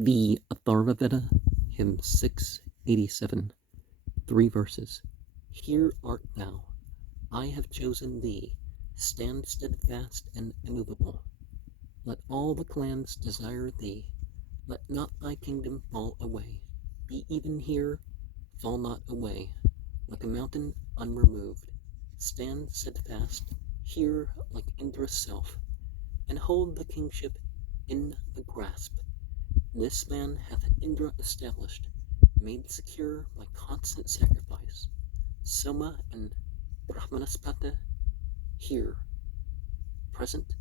The Atharvaveda, hymn 687, 3 verses. Here art thou, I have chosen thee, stand steadfast and immovable. Let all the clans desire thee, let not thy kingdom fall away. Be even here, fall not away, like a mountain unremoved. Stand steadfast, here like Indra's self, and hold the kingship in the grasp. This man hath Indra established, made secure by constant sacrifice. Soma and Brahmanaspata, here, present,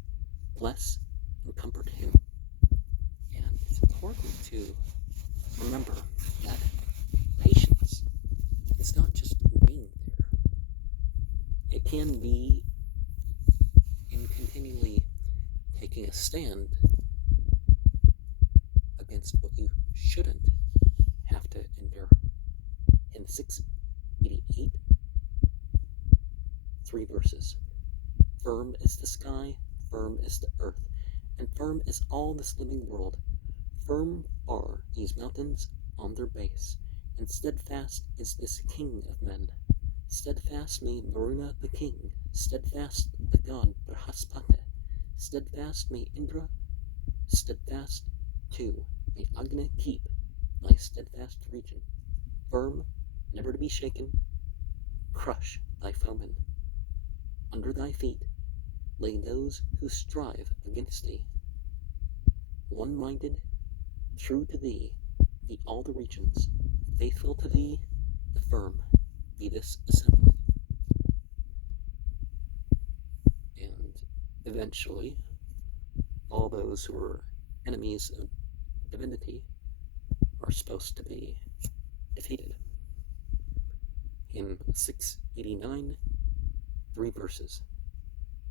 bless, and comfort him. And it's important to remember that patience is not just being there. It can be in continually taking a stand against what you shouldn't have to endure. In 688, 3 verses. Firm is the sky, firm is the earth, and firm is all this living world. Firm are these mountains on their base, and steadfast is this king of men. Steadfast may Varuna the king, steadfast the god Brihaspati, steadfast may Indra, steadfast too may Agni keep thy steadfast region. Firm, never to be shaken, crush thy foemen. Under thy feet lay those who strive against thee. One-minded, true to thee, be all the regions, faithful to thee, the firm, be this assembly. And eventually, all those who are enemies of divinity are supposed to be defeated. Hymn 689, 3 verses.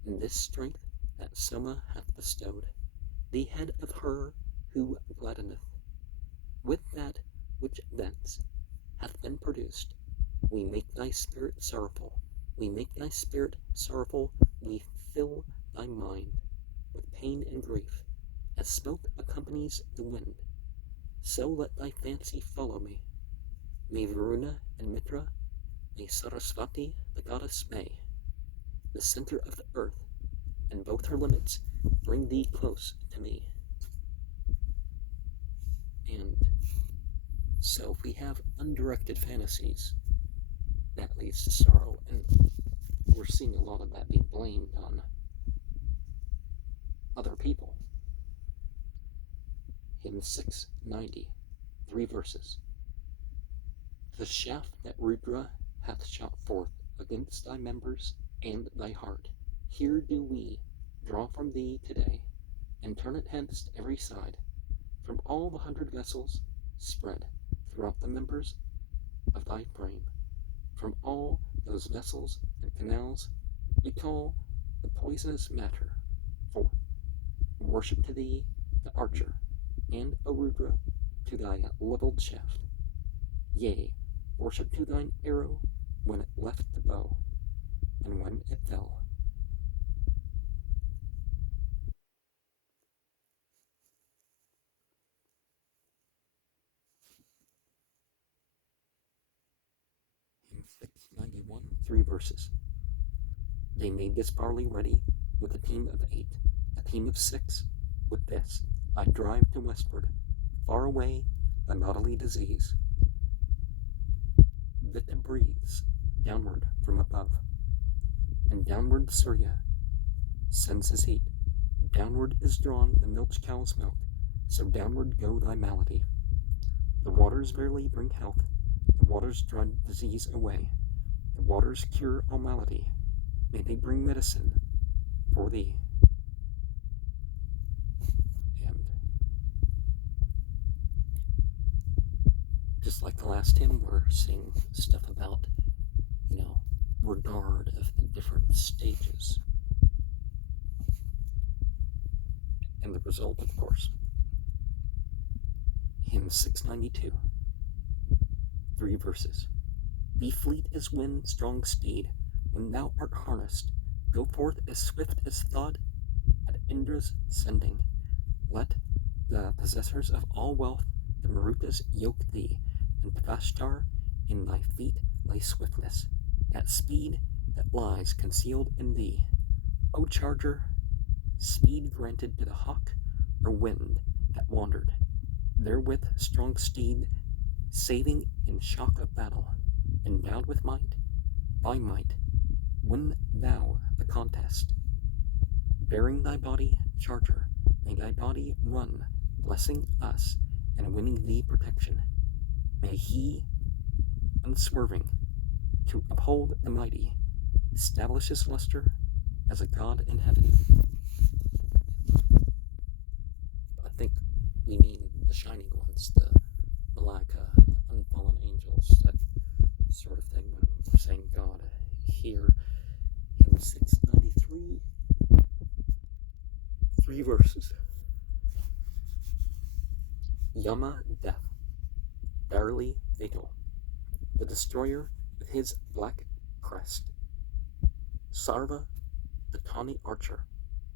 In this strength that Soma hath bestowed, the head of her who gladdeneth, with that which thence hath been produced, we make thy spirit sorrowful, we make thy spirit sorrowful, we fill thy mind with pain and grief, as smoke accompanies the wind. So let thy fancy follow me. May Varuna and Mitra, may Sarasvati the goddess May, the center of the earth, and both her limits, bring thee close to me. And so if we have undirected fantasies, that leads to sorrow, and we're seeing a lot of that being blamed on other people. Hymn 690, 3 verses. The shaft that Rudra hath shot forth against thy members and thy heart, here do we draw from thee today, and turn it hence to every side, from all the 100 vessels spread throughout the members of thy frame, from all those vessels and canals we call the poisonous matter forth. Worship to thee, the archer, and, O Rudra, to thy levelled shaft. Yea, worship to thine arrow when it left the bow, and when it fell. Hymn 691, 3 verses. They made this barley ready with a team of 8, a team of 6. With this I drive to westward, far away by bodily disease. Vita breathes downward from above, and downward Surya sends his heat. Downward is drawn the milch cow's milk, so downward go thy malady. The waters verily bring health, the waters drive disease away, the waters cure all malady, may they bring medicine for thee. And just like the last hymn, we're seeing stuff about, regard of the different stages. And the result, of course. Hymn 692, 3 verses. Be fleet as wind, strong steed, when thou art harnessed, go forth as swift as thought at Indra's sending. Let The possessors of all wealth, the Marutas, yoke thee, and Pavashtar, in thy feet lay swiftness, that speed that lies concealed in thee. O charger, speed granted to the hawk, or wind that wandered, therewith strong steed, saving in shock of battle, endowed with might, by might, win thou the contest. Bearing thy body, charger, may thy body run, blessing us and winning thee protection. May he, unswerving, to uphold the mighty, establish his luster as a god in heaven. I think we mean the shining ones, the Malaka, the unfallen angels, that sort of thing when we're saying God here in 693. 3 verses. Yama, death, barely fatal, the destroyer with his black crest. Sarva, the tawny archer,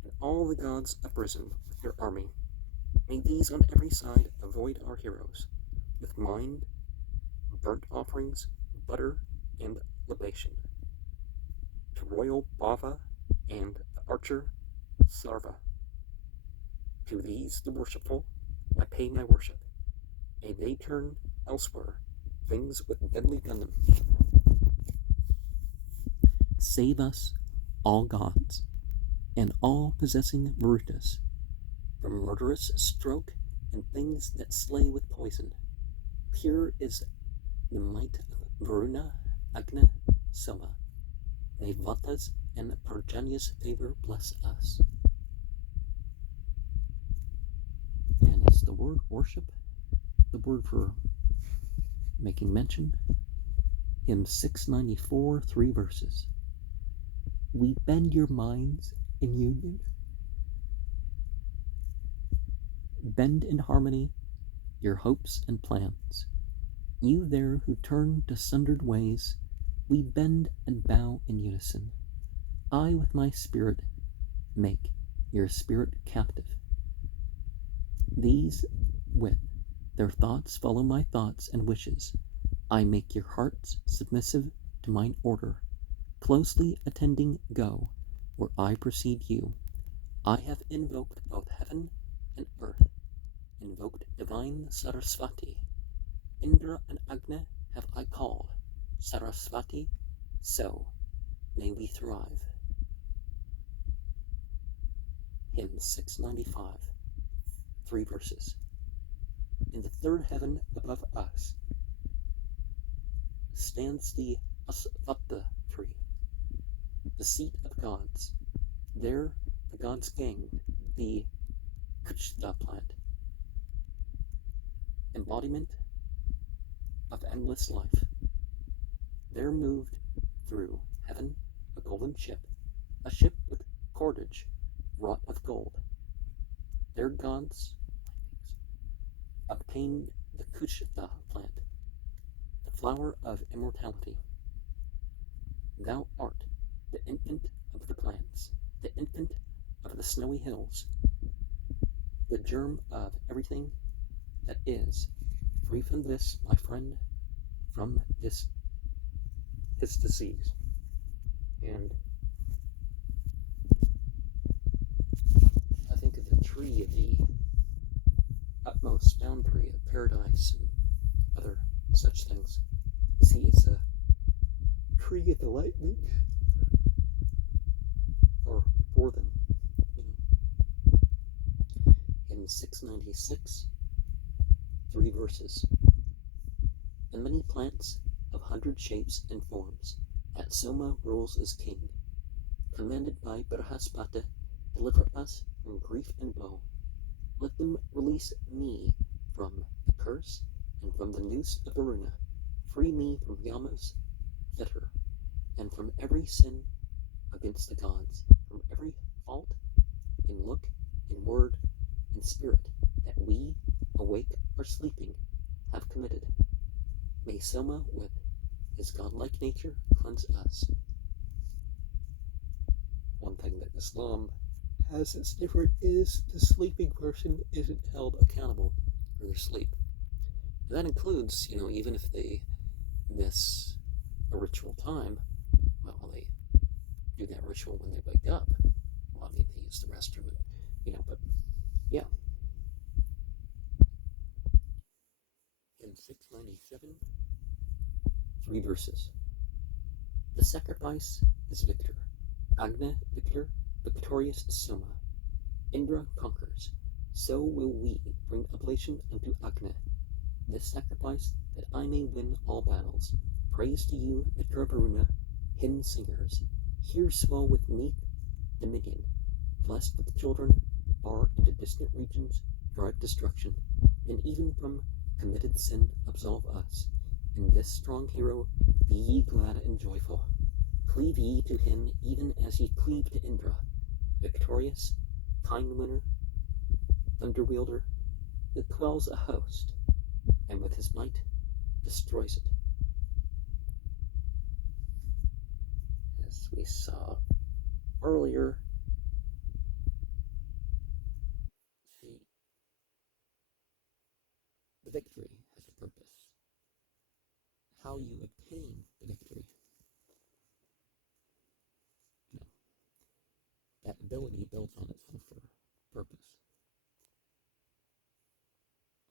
and all the gods uprisen with their army. May these on every side avoid our heroes, with mind, burnt offerings, butter, and libation. To royal Bava and the archer Sarva. To these, the worshipful, I pay my worship. May they turn elsewhere things with deadly venom. Save us, all gods, and all possessing Marutas, from murderous stroke and things that slay with poison. Pure is the might of Varuna, Agna, Soma. May Vatas and Parjanyas favor bless us. And is the word worship the word for making mention? Hymn 694, 3 verses. We bend your minds in union. Bend in harmony your hopes and plans. You there who turn to sundered ways, we bend and bow in unison. I with my spirit make your spirit captive. These with their thoughts follow my thoughts and wishes. I make your hearts submissive to mine order. Closely attending go, where I precede you. I have invoked both heaven and earth, invoked divine Sarasvati. Indra and Agna have I called, Sarasvati, so may we thrive. Hymn 695, 3 verses. In the third heaven above us stands the Asvatha tree, the seat of gods. There the gods gang the Kuchta plant, embodiment of endless life. There moved through heaven a golden ship, a ship with cordage wrought of gold. Their gods obtained the Kuchta plant, the flower of immortality. Thou art the infant of the plants, the infant of the snowy hills, the germ of everything that is. Free from this, my friend, from this his disease. And I think of the tree of the utmost boundary of paradise and other such things. See, it's a tree of the lightning, or for them, In 696, 3 verses. And many plants of 100 shapes and forms, at Soma rules as king, commanded by Brahaspata, deliver us from grief and woe. Let them release me from the curse and from the noose of Varuna. Free me from Yama's fetter, and from every sin against the gods, from every fault in look, in word, in spirit, that we, awake or sleeping, have committed. May Soma, with his godlike nature, cleanse us. One thing that Islam has its different is the sleeping person isn't held accountable for their sleep. And that includes, even if they miss a ritual time, well, they do that ritual when they wake up. Well, they use the restroom, but yeah. In 697, 3 verses. The sacrifice is victor. Agna victor, victorious Soma. Indra conquers. So will we bring oblation unto Agna, this sacrifice, that I may win all battles. Praise to you, Atharvaveda, hymn singers. Here swell with meek dominion. Blessed with children, far into distant regions, drive destruction, and even from committed sin absolve us. In this strong hero, be ye glad and joyful. Cleave ye to him even as ye cleave to Indra, victorious, time winner, thunder wielder, who quells a host, and with his might destroys it. As we saw earlier, the victory has a purpose. How you obtain the victory. That ability builds on itself for purpose.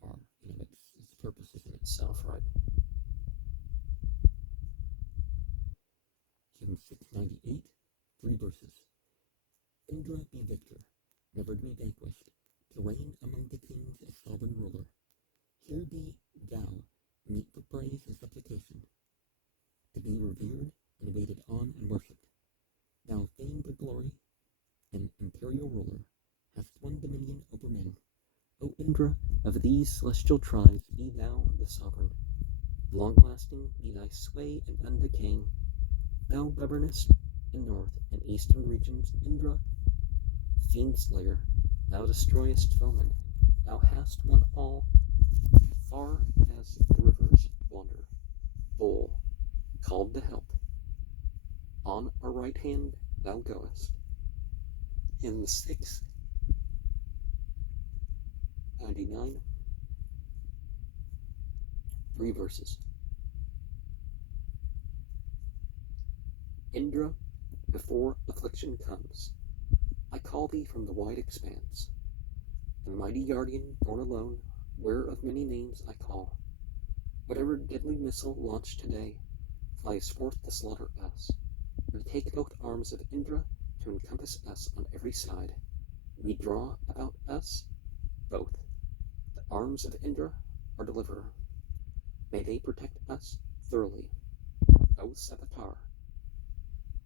Or, its purpose is in itself, right? Hymn 698, 3 verses. Indra be victor, never to be vanquished, to reign among the kings as sovereign ruler. Here be thou, meet for praise and supplication, to be revered and waited on and worshipped. Thou famed for glory and imperial ruler, hast won dominion over men. O Indra, of these celestial tribes be thou the sovereign. Long-lasting be thy sway and undecaying. Thou governest in north and eastern regions, Indra, fiend slayer, thou destroyest foemen. Thou hast won all, far as the rivers wander. Bull, called to help. On our right hand thou goest. In 699, 3 verses. Indra, before affliction comes, I call thee from the wide expanse, the mighty guardian born alone, whereof many names I call. Whatever deadly missile launched today flies forth to slaughter us. We take both arms of Indra to encompass us on every side. We draw about us both. The arms of Indra, our deliverer. May they protect us thoroughly. O Savitar,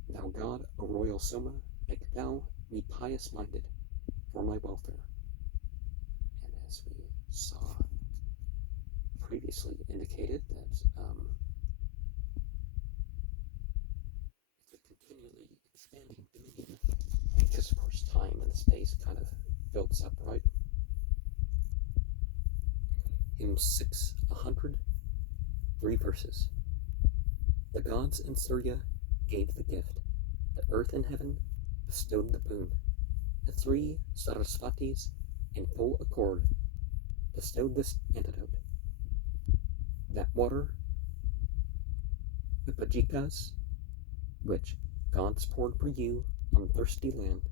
thou God, O royal Soma, make thou me pious-minded for my welfare. And as we saw previously indicated, that it's a continually expanding dominion, because of course time and space kind of builds up, right? Hymn 600, 3 verses. The gods in Surya gave the gift, the earth and heaven bestowed the boon. The 3 Sarasvatis, in full accord, bestowed this antidote. That water, the Pajikas, which gods poured for you on thirsty land,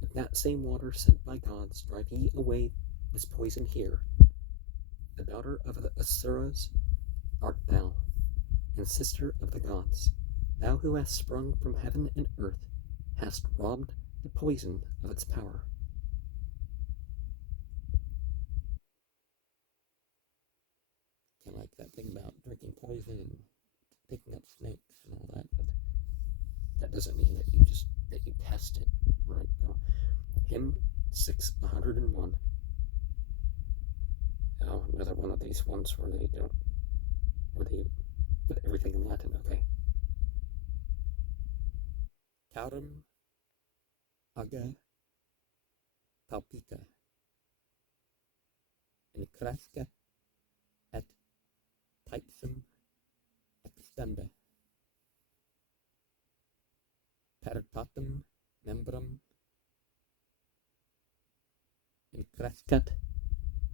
with that same water sent by gods, drive ye away this poison here. The daughter of the Asuras art thou, and sister of the gods. Thou who hast sprung from heaven and earth, hast robbed the poison of its power. Kind of like that thing about drinking poison and picking up snakes and all that, but that doesn't mean that you test it, right? No. Hymn 601. Oh, another one of these ones where they put everything in Latin, okay. Taurum aga palpita, and cresca et typsum extenda, peritatum membrum Crescat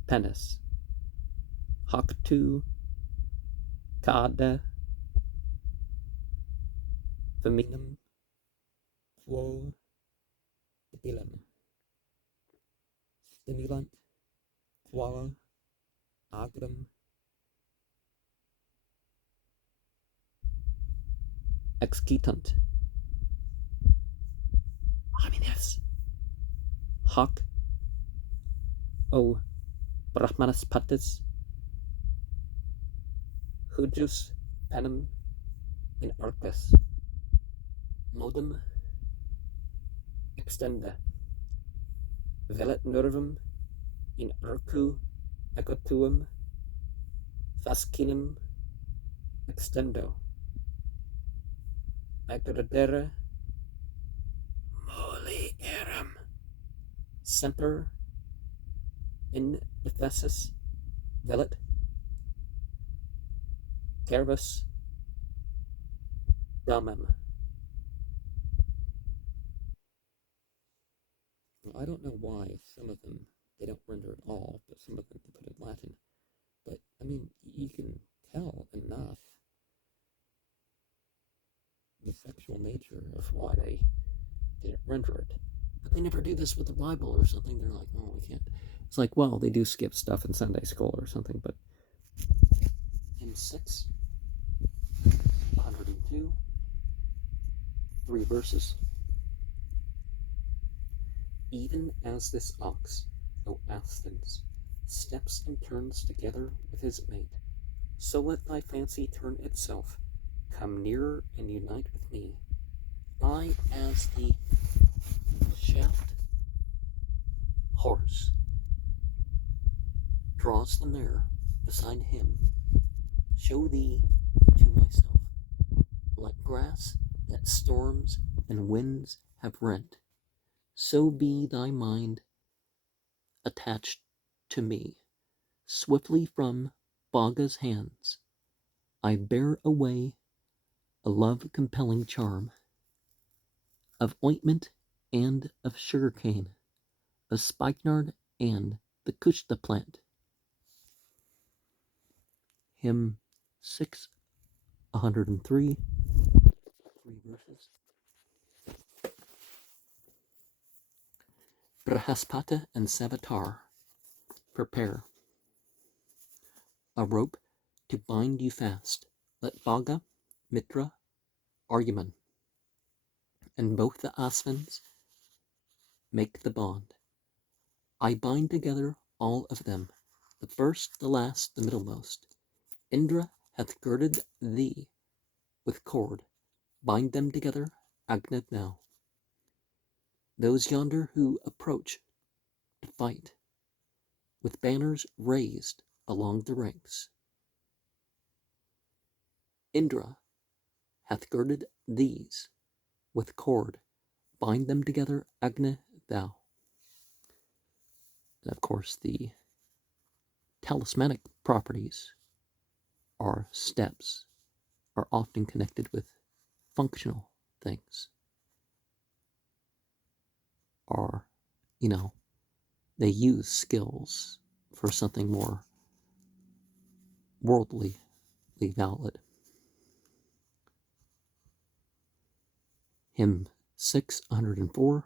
penis, Hoctu Kada feminum quo debilum, stimulant quala agrum excitant. Homines hoc o brahmanas patis hujus penem in arcus modum extenda velet nervum in arcu egotuum fascinum extendo agradere molierum semper in defesis velet cervus damem. Well, I don't know why some of them they don't render at all, but some of them they put in Latin. But I mean, you can tell enough the sexual nature of why they didn't render it. But they never do this with the Bible or something. They're like, oh, we can't. It's like, well, they do skip stuff in Sunday school or something, but hymn 6, 102, 3 verses. Even as this ox, O Athens, steps and turns together with his mate, so let thy fancy turn itself, come nearer and unite with me. I as the shaft horse draws the mare beside him, show thee to myself, like grass that storms and winds have rent, so be thy mind attached to me. Swiftly from Baga's hands I bear away a love-compelling charm of ointment and of sugarcane, of spikenard and the kushta plant. Hymn 6, 103, 3 verses. Brahaspata and Savitar, prepare a rope to bind you fast. Let Baga, Mitra, Arguman, and both the Asvins make the bond. I bind together all of them, the first, the last, the middlemost. Indra hath girded thee with cord, bind them together, Agna now. Those yonder who approach to fight, with banners raised along the ranks. Indra hath girded these with cord, bind them together, Agna thou. And of course, the talismanic properties are steps, are often connected with functional things. Are, they use skills for something more worldly valid. Hymn 604.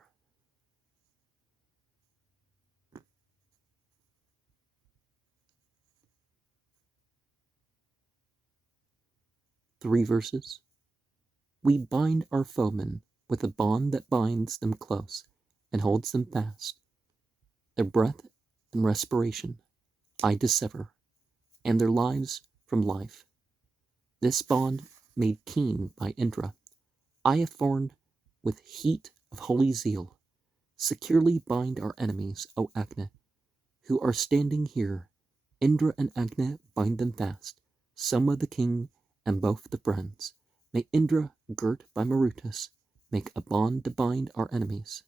Three verses. We bind our foemen with a bond that binds them close and holds them fast. Their breath and respiration I dissever, and their lives from life. This bond made keen by Indra, I have formed with heat of holy zeal. Securely bind our enemies, O Agna, who are standing here. Indra and Agna bind them fast, Soma the king and both the friends. May Indra, girt by Marutas, make a bond to bind our enemies.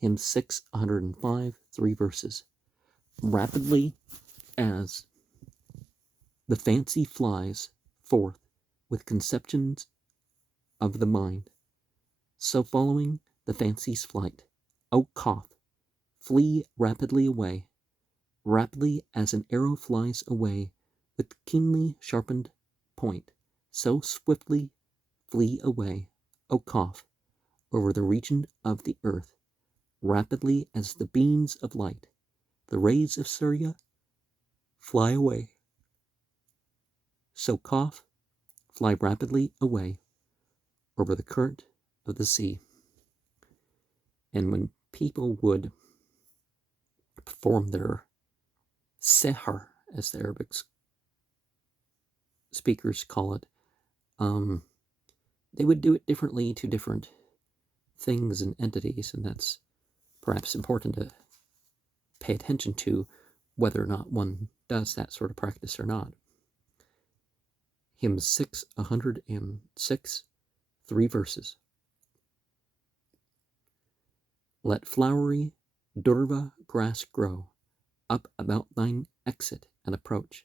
Hymn 605, 3 verses. Rapidly as The fancy flies forth with conceptions of the mind. So following the fancy's flight, O Koth, flee rapidly away, rapidly as an arrow flies away with keenly sharpened point, so swiftly flee away, O Koth, over the region of the earth, rapidly as the beams of light, the rays of Surya, fly away. So Koth, fly rapidly away over the current of the sea. And when people would perform their seher, as the Arabic speakers call it, they would do it differently to different things and entities, and that's perhaps important to pay attention to whether or not one does that sort of practice or not. Hymn 606, 3 verses. Let flowery Durva grass grow up about thine exit and approach.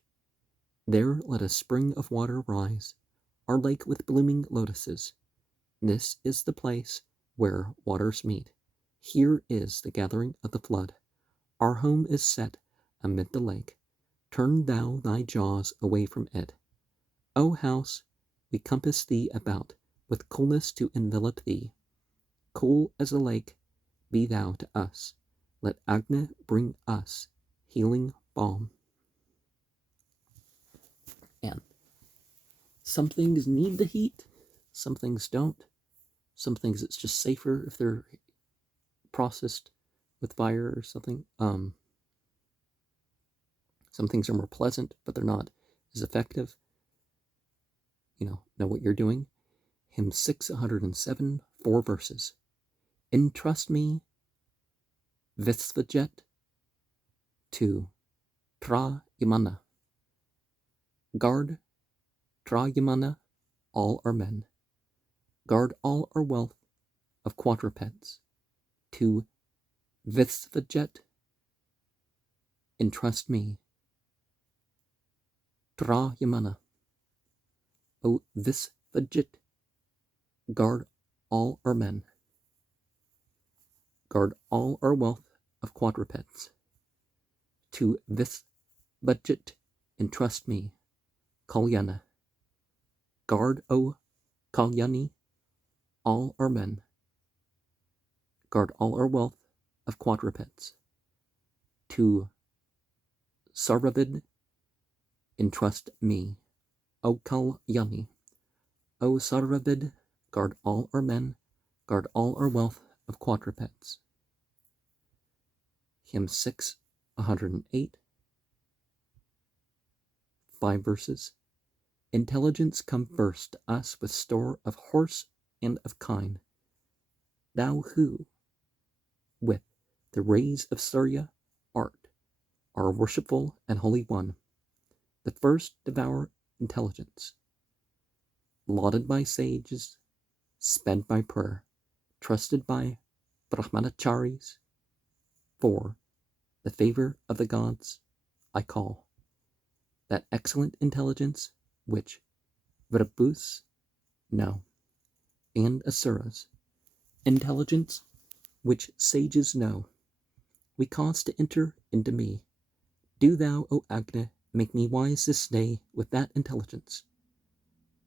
There let a spring of water rise, our lake with blooming lotuses. This is the place where waters meet. Here is the gathering of the flood. Our home is set amid the lake. Turn thou thy jaws away from it. O house, we compass thee about, with coolness to envelop thee. Cool as a lake, be thou to us. Let Agni bring us healing balm. And some things need the heat, some things don't. Some things it's just safer if they're processed with fire or something. Some things are more pleasant, but they're not as effective. Know what you're doing. Hymn 607, 4 verses. Entrust me, Visvajet, to Tra Yamana. Guard Tra Yamana, all our men. Guard all our wealth of quadrupeds. To Visvajet, entrust me. Tra Yamana. O Visvajet, guard all our men. Guard all our wealth of quadrupeds. To Visvajet, entrust me. Kalyana. Guard, O Kalyani, all our men. Guard all our wealth of quadrupeds. To Sarvavid, entrust me. O Kalyani. O Sarvavid, guard all our men. Guard all our wealth of quadrupeds. Hymn 608, 5 verses. Intelligence come first to us with store of horse and of kine. Thou who, with the rays of Surya, art, our worshipful and holy one, the first devour intelligence, lauded by sages, sped by prayer, trusted by Brahmanacharis, for the favor of the gods I call. That excellent intelligence which Vrabhus know, and Asuras, intelligence which sages know, we cause to enter into me. Do thou, O Agni, make me wise this day with that intelligence,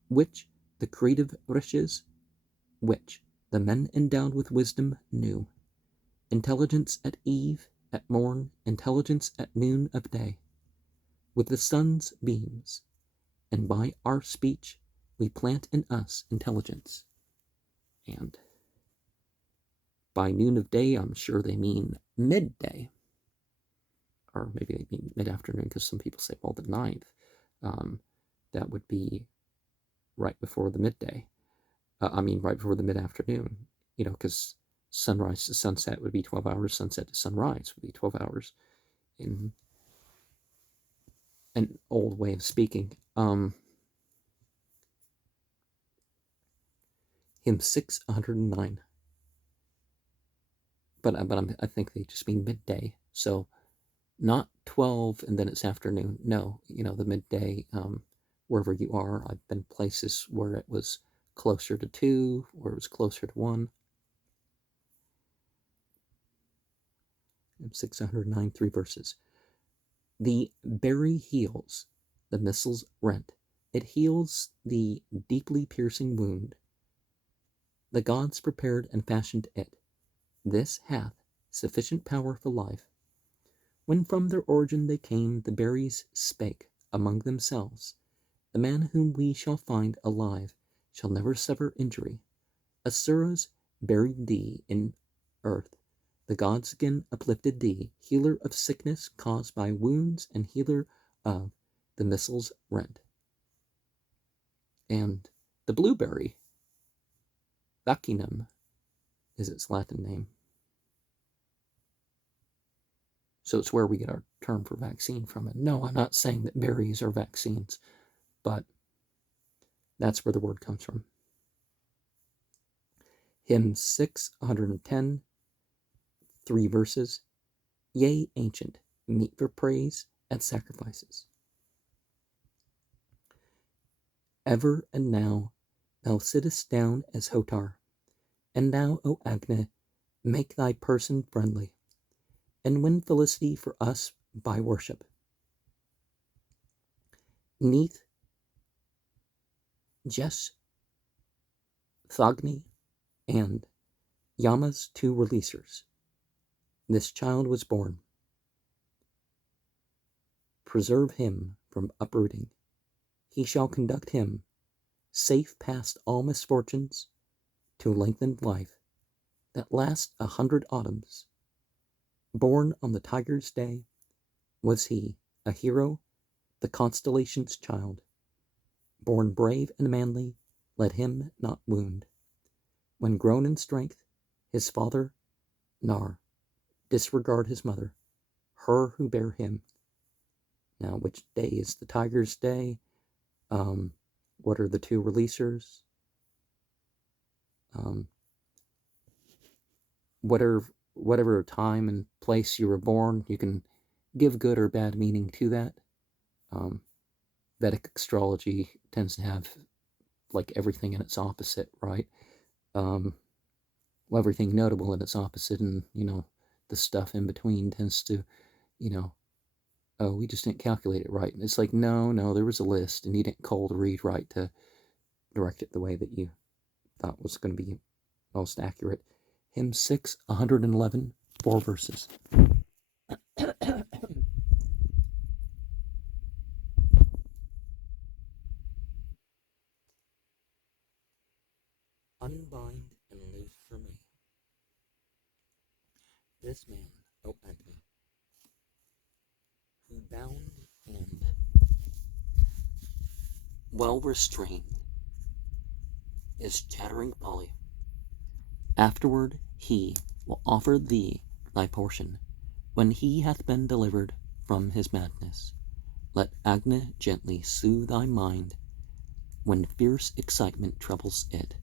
which the creative Rishis, which the men endowed with wisdom knew. Intelligence at eve, at morn, intelligence at noon of day, with the sun's beams, and by our speech we plant in us intelligence. And by noon of day, I'm sure they mean midday, or maybe they mean mid-afternoon, because some people say, well, the 9th, that would be right before the midday. Right before the mid-afternoon, because sunrise to sunset would be 12 hours, sunset to sunrise would be 12 hours, in an old way of speaking. Hymn 609. But I think they just mean midday. So not 12 and then it's afternoon. No, the midday, wherever you are. I've been places where it was closer to 2, where it was closer to 1. 609, 3 verses. The berry heals, the missile's rent. It heals the deeply piercing wound. The gods prepared and fashioned it. This hath sufficient power for life. When from their origin they came, the berries spake among themselves, the man whom we shall find alive shall never suffer injury. Asuras buried thee in earth. The gods again uplifted thee, healer of sickness caused by wounds and healer of the missile's rent. And the blueberry, vaccinum, is its Latin name. So it's where we get our term for vaccine from. And no, I'm not saying that berries are vaccines, but that's where the word comes from. Hymn 610, 3 verses. Yea, ancient, meet for praise and sacrifices. Ever and now thou sittest down as Hotar, and now, O Agni, make thy person friendly, and win felicity for us by worship. Neath Jes, Thagni, and Yama's 2 releasers, this child was born. Preserve him from uprooting. He shall conduct him safe past all misfortunes to lengthened life that lasts 100 autumns. Born on the tiger's day was he, a hero, the constellation's child. Born brave and manly, let him not wound. When grown in strength, his father, Nar, disregard his mother, her who bare him. Now, which day is the tiger's day? What are the 2 releasers? Whatever time and place you were born, you can give good or bad meaning to that. Vedic astrology tends to have like everything in its opposite, right? Well, everything notable in its opposite, and the stuff in between tends to, oh, we just didn't calculate it right. And it's like, no, there was a list, and you didn't cold read right to direct it the way that you thought was going to be most accurate. Hymn 611, 4 verses. Unbind and loose for me this man, O Agni, who bound and well restrained is chattering folly. Afterward he will offer thee thy portion, when he hath been delivered from his madness. Let Agni gently soothe thy mind, when fierce excitement troubles it.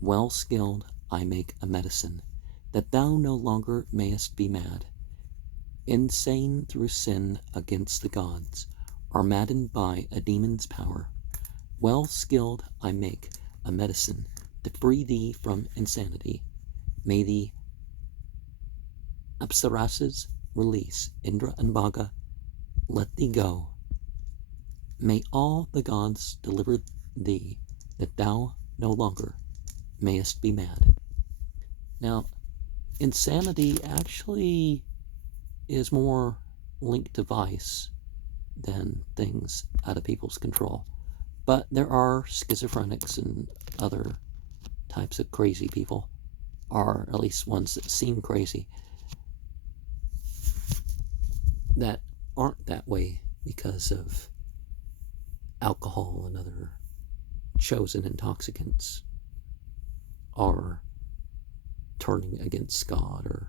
Well skilled I make a medicine, that thou no longer mayest be mad. Insane through sin against the gods, or maddened by a demon's power. Well skilled I make a medicine to free thee from insanity. May the Apsarasas release Indra and Bhaga, let thee go. May all the gods deliver thee, that thou no longer mayest be mad. Now, insanity actually is more linked to vice than things out of people's control. But there are schizophrenics and other types of crazy people, or at least ones that seem crazy, that aren't that way because of alcohol and other chosen intoxicants, or turning against God, or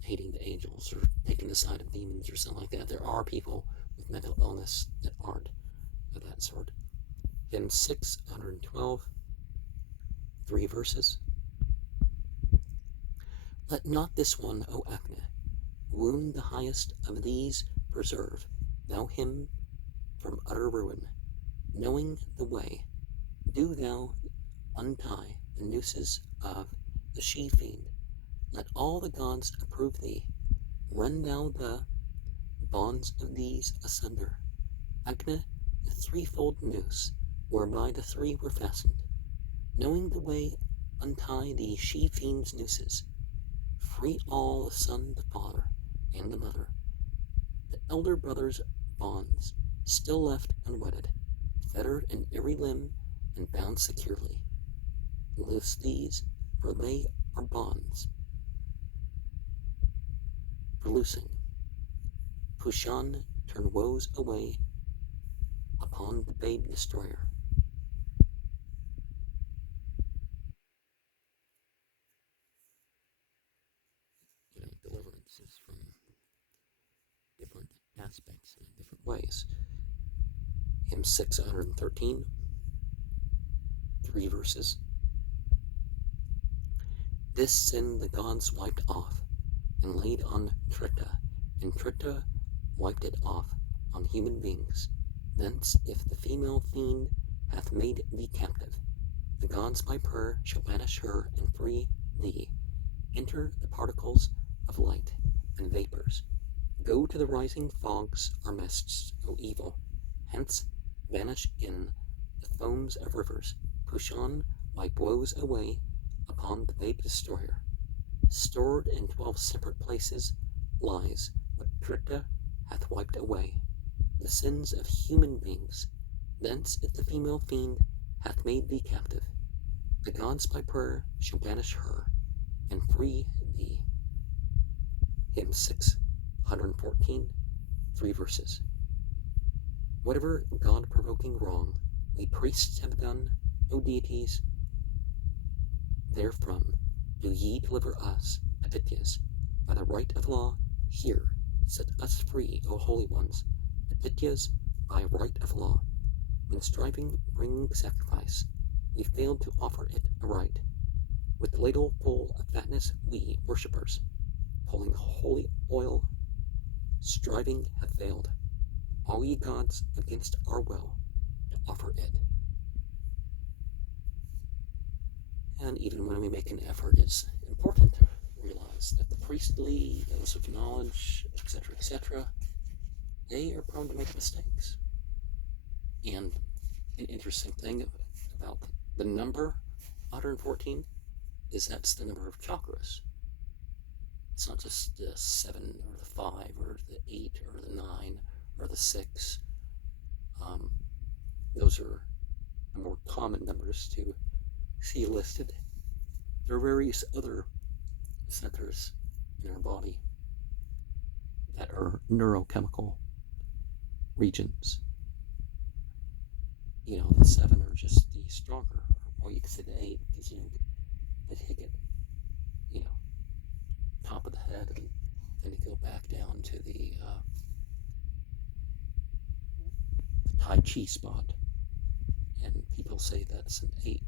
hating the angels, or taking the side of demons, or something like that. There are people with mental illness that aren't of that sort. Hymn 612, 3 verses. Let not this one, O Agni, wound the highest of these, preserve thou him from utter ruin. Knowing the way, do thou untie the nooses of the she-fiend. Let all the gods approve thee. Rend thou the bonds of these asunder. Agna, the threefold noose, whereby the three were fastened. Knowing the way, untie the she-fiend's nooses. Free all, the son, the father, and the mother. The elder brother's bonds, still left unwedded, fettered in every limb and bound securely. Loose these, for they are bonds for loosing. Pushan, turn woes away upon the babe destroyer. Deliverances from different aspects and different ways. Hymn 613, 3 verses. This sin the gods wiped off and laid on Trita, and Trita wiped it off on human beings. Thence, if the female fiend hath made thee captive, the gods by prayer shall banish her and free thee. Enter the particles of light and vapors. Go to the rising fogs or mists, O evil. Hence vanish in the foams of rivers. Pushan, wipe woes away upon the babe destroyer. Stored in 12 separate places lies what Trita hath wiped away, the sins of human beings. Thence, if the female fiend hath made thee captive, the gods by prayer shall banish her and free thee. Hymn 614, 3 verses. Whatever God-provoking wrong we priests have done, O deities, therefrom do ye deliver us, Adityas, by the right of law. Here set us free, O holy ones, Adityas, by right of law. When striving bring sacrifice, we failed to offer it aright. With the ladle full of fatness, we, worshippers, pulling holy oil, striving have failed. All ye gods against our will to offer it. And even when we make an effort, it's important to realize that the priestly, those of knowledge, etc., they are prone to make mistakes. And an interesting thing about the number 114 is that's the number of chakras. It's not just the 7 or the 5 or the 8 or the 9 or the 6. Those are more common numbers to see listed. There are various other centers in our body that are neurochemical regions. The 7 are just the stronger, or you could say the 8 because they hit it, top of the head, and then you go back down to the Tai Chi spot, and people say that's an 8.